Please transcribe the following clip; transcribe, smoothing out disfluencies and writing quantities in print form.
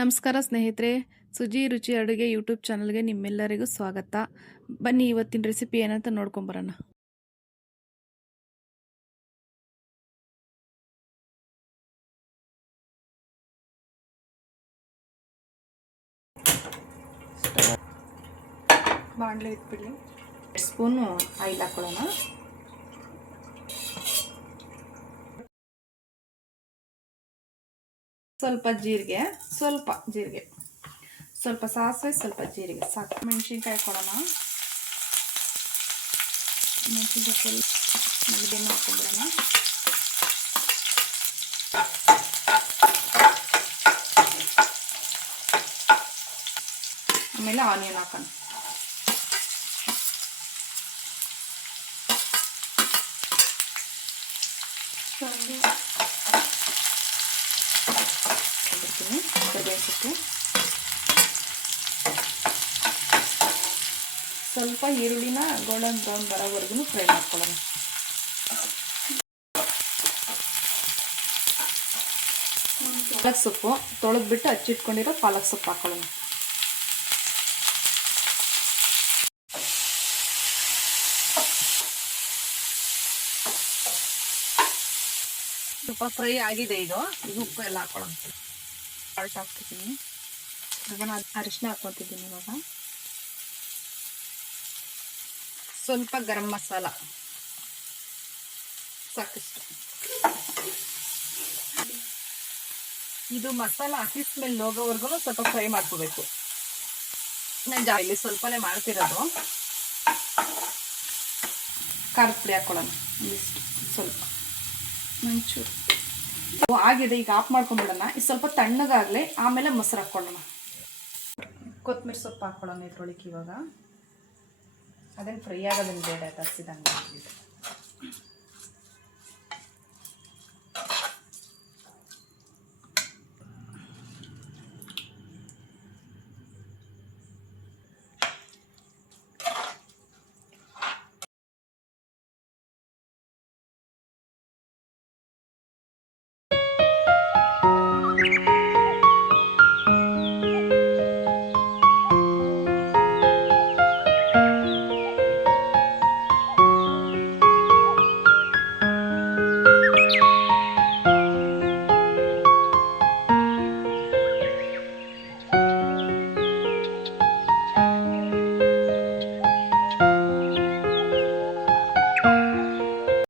ನಮಸ್ಕಾರ ಸ್ನೇಹಿತರೆ, ಸುಜಿ ರುಚಿ ಅಡುಗೆ ಯೂಟ್ಯೂಬ್ ಚಾನಲ್ಗೆ ನಿಮ್ಮೆಲ್ಲರಿಗೂ ಸ್ವಾಗತ. ಬನ್ನಿ ಇವತ್ತಿನ ರೆಸಿಪಿ ಏನಂತ ನೋಡ್ಕೊಂಬರೋಣ. ಬಾಣಲೆ ಇಟ್ಬಿಡಿ. 2 ಸ್ಪೂನು ಆಯಿಲ್ ಹಾಕೊಳ್ಳೋಣ. ಸ್ವಲ್ಪ ಜೀರಿಗೆ, ಸ್ವಲ್ಪ ಸಾಸಿವೆ, ಸ್ವಲ್ಪ ಜೀರಿಗೆ ಸಾಕು. ಮೆಣಸಿನ್ಕಾಯಿ ಹಾಕೊಳ್ಳೋಣ. ಮೆಣಸಿನ್ಕಾಯಿ ಬೆಣ್ಣೆ ಹಾಕೊಂಡ್ಬಿಡೋಣ. ಆಮೇಲೆ ಆನಿಯನ್ ಹಾಕೋಣ. ಸ್ವಲ್ಪ ಈರುಳ್ಳಿನ ಗೋಲ್ಡನ್ ಬ್ರೌನ್ ಬರೋವರೆಗೂ ಫ್ರೈ ಮಾಡ್ಕೊಳ್ಳೋಣ. ಪಾಲಕ್ ಸೊಪ್ಪು ತೊಳೆದ್ಬಿಟ್ಟು ಹಚ್ಚಿಟ್ಕೊಂಡಿರೋ ಪಾಲಕ್ ಸೊಪ್ಪು ಹಾಕೊಳ್ಳೋಣ. ಸ್ವಲ್ಪ ಫ್ರೈ ಆಗಿದೆ. ಇದು ಉಪ್ಪು ಎಲ್ಲ ಹಾಕೊಳ್ಳೋಣ. ಸಾಲ್ಟ್ ಹಾಕ್ತಿದ್ದೀನಿ. ಇವಾಗ ನಾನು ಅರಿಶಿನ ಹಾಕ್ಕೊತಿದ್ದೀನಿ. ಇವಾಗ ಸ್ವಲ್ಪ ಗರಂ ಮಸಾಲ ಸಾಕಿಷ್ಟು. ಇದು ಮಸಾಲ ಹಸಿ ಸ್ಮೆಲ್ ಹೋಗೋವರೆಗೂ ಸ್ವಲ್ಪ ಫ್ರೈ ಮಾಡ್ಕೋಬೇಕು. ನಾನು ಇಲ್ಲಿ ಸ್ವಲ್ಪನೇ ಮಾಡ್ತಿರೋದು. ಖಾರದ ಪುಡಿ ಹಾಕೊಳ್ಳೋಣ ಇಷ್ಟು, ಸ್ವಲ್ಪ ಮಂಚೂರು ಆಗಿದೆ. ಈಗ ಆಫ್ ಮಾಡ್ಕೊಂಡ್ಬಿಡೋಣ. ಇದು ಸ್ವಲ್ಪ ತಣ್ಣಗಾಗಲಿ, ಆಮೇಲೆ ಮೊಸರು ಹಾಕ್ಕೊಳ್ಳೋಣ. ಕೊತ್ತಂಬರಿ ಸೊಪ್ಪು ಹಾಕ್ಕೊಳ್ಳೋಣ ಇದ್ರೊಳಗೆ. ಇವಾಗ ಅದೇನು ಫ್ರೈ ಆಗೋದನ್ನು ಬೇಡ, ಹಸಿದಂಗೆ.